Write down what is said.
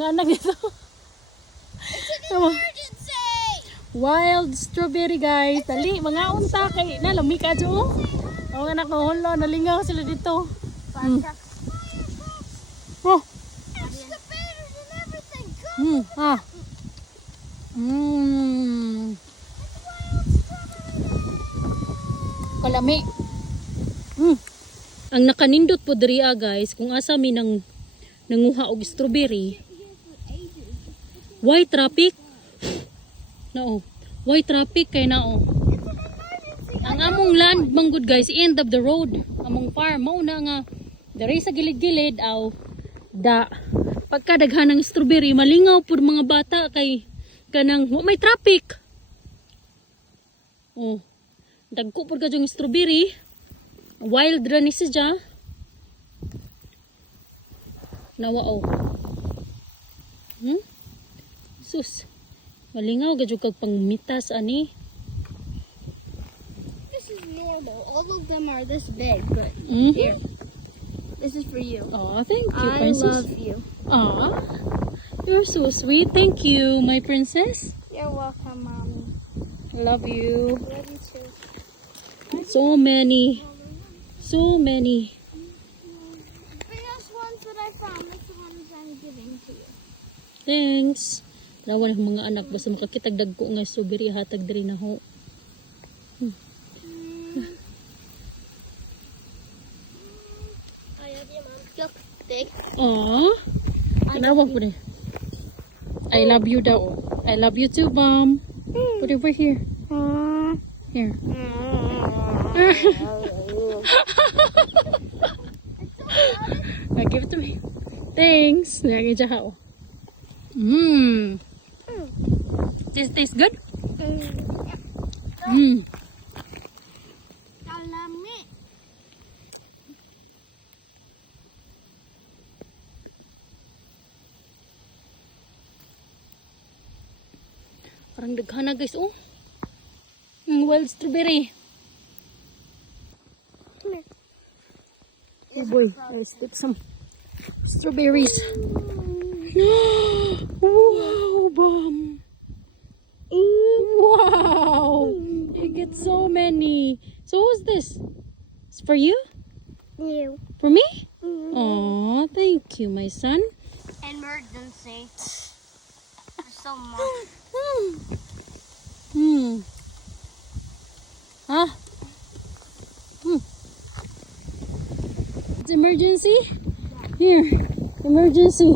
mga anak dito. Wild strawberry guys. Dali, mga unta kay nalami ka jo. Ang anak ko holo, nalingaw sila dito. Oh. Ah. Kalami. Ang nakanindot po diriya guys, kung asa mi nang nanguha og strawberry. Why traffic? No. Why traffic kay nao? Ang among land manggod guys, end of the road. Among farm mao na nga diri sa gilid-gilid aw da pagkadaghan ng strawberry malingaw pud mga bata kay kanang may traffic. Oh. Dagko pud kadtong strawberry. Wild ra ni siya. Nawa oh. Sus. Malingaw gadyo kag pangmitas ani. This is normal. All of them are this big, but here. This is for you. Oh, thank you, I princess. love you. Aw. You're so sweet. Thank you, my princess. You're welcome, Mommy. Love you. Love you too. So many. So many. The biggest ones that I found, that's the ones I'm giving to you. Thanks. Rawan ang mga anak basta makakitag dagko nga strawberry hatag diri na ho. I love you, Mom. Look, big. Aw. Kinawag ko ni. I love you daw. I love you too, Mom. Put it over here. Here. Give it to me. Thanks. Lagi dyan ako. This tastes good? Kalami. Parang daghan na guys, oh. Wild strawberry. Come here. Oh boy, let's get some strawberries. Wow, Mom. Wow. You get so many. So who's this? It's for you? You. For me? Aw, thank you, my son. Emergency. There's so much. Huh? It's emergency? Here, emergency.